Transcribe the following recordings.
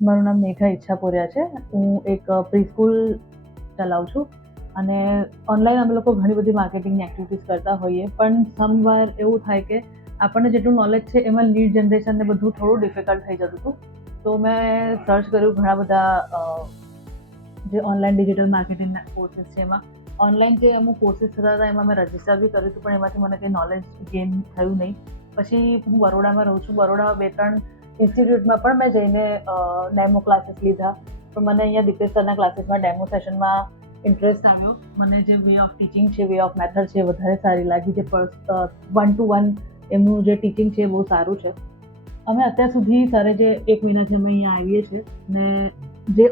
મારું નામ મેઘા ઈચ્છાપુરિયા છે. હું એક પ્રી સ્કૂલ ચલાવું છું અને ઓનલાઈન અમે લોકો ઘણી બધી માર્કેટિંગની એક્ટિવિટીઝ કરતા હોઈએ, પણ સમવાર એવું થાય કે આપણને જેટલું નોલેજ છે એમાં લીડ જનરેશન ને બધું થોડું ડિફિકલ્ટ થઈ જતું હતું. તો મેં સર્ચ કર્યું ઘણા બધા જે ઓનલાઈન ડિજિટલ માર્કેટિંગના કોર્સીસ છે એમાં ઓનલાઈન જે અમુક કોર્સીસ થતા હતા એમાં મેં રજિસ્ટર બી કર્યું હતું, પણ એમાંથી મને કંઈ નોલેજ ગેઇન થયું નહીં. પછી હું બરોડામાં રહું છું. બરોડામાં 2-3 ઇન્સ્ટિટ્યૂટમાં પણ મેં જઈને ડેમો ક્લાસીસ લીધા, પણ મને અહીંયા દીપેશ સરના ક્લાસીસમાં ડેમો સેશનમાં ઇન્ટરેસ્ટ આવ્યો. મને જે વે ઓફ ટીચિંગ છે, વે ઓફ મેથડ છે, વધારે સારી લાગી. જે 1-to-1 એમનું જે ટીચિંગ છે એ બહુ સારું છે. અમે અત્યાર સુધી સરે જે 1 મહિનાથી અમે અહીંયા આવીએ છીએ ને જે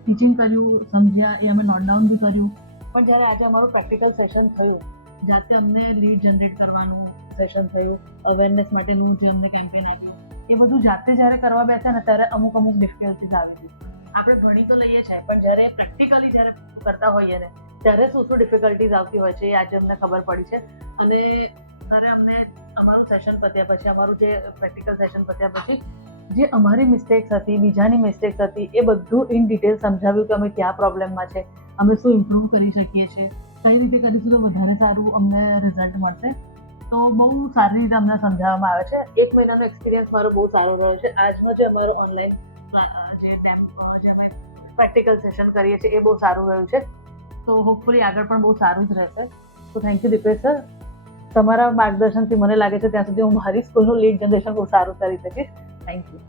ટીચિંગ કર્યું, સમજ્યા એ અમે નોટ ડાઉન બી કર્યું. પણ જ્યારે આજે અમારું પ્રેક્ટિકલ સેશન થયું, જાતે અમને લીડ જનરેટ કરવાનું સેશન થયું, અવેરનેસ માટેનું જે અમને કેમ્પેન આપ્યું, એ બધું જાતે જ્યારે કરવા બેસે ને ત્યારે અમુક ડિફિકલ્ટીઝ આવી હતી. આપણે ભણી તો લઈએ છીએ, પણ જ્યારે પ્રેક્ટિકલી જ્યારે કરતા હોઈએ ને ત્યારે શું ડિફિકલ્ટીઝ આવતી હોય છે એ આજે અમને ખબર પડી છે. અને સરે અમને અમારું સેશન પત્યા પછી, અમારું જે પ્રેક્ટિકલ સેશન પત્યા પછી જે અમારી મિસ્ટેક્સ હતી, બીજાની મિસ્ટેક્સ હતી, એ બધું ઇન ડિટેલ સમજાવ્યું કે અમે ક્યાં પ્રોબ્લેમમાં છે, અમે શું ઇમ્પ્રૂવ કરી શકીએ છીએ, કઈ રીતે કરીશું તો વધારે સારું અમને રિઝલ્ટ મળશે. તો બહુ સારી રીતે અમને સમજાવવામાં આવે છે. 1 મહિનાનો એક્સપિરિયન્સ મારો બહુ સારો રહ્યો છે. આજનો જે અમારો ઓનલાઈન જે અમે પ્રેક્ટિકલ સેશન કરીએ છીએ એ બહુ સારું રહ્યું છે. તો હોપફુલી આગળ પણ બહુ સારું જ રહેશે. તો થેન્ક યુ દીપેશ સર. તમારા માર્ગદર્શનથી મને લાગે છે ત્યાં સુધી હું મારી સ્કૂલનું લીડ જનરેશન બહુ સારું કરી શકીશ. Thank you.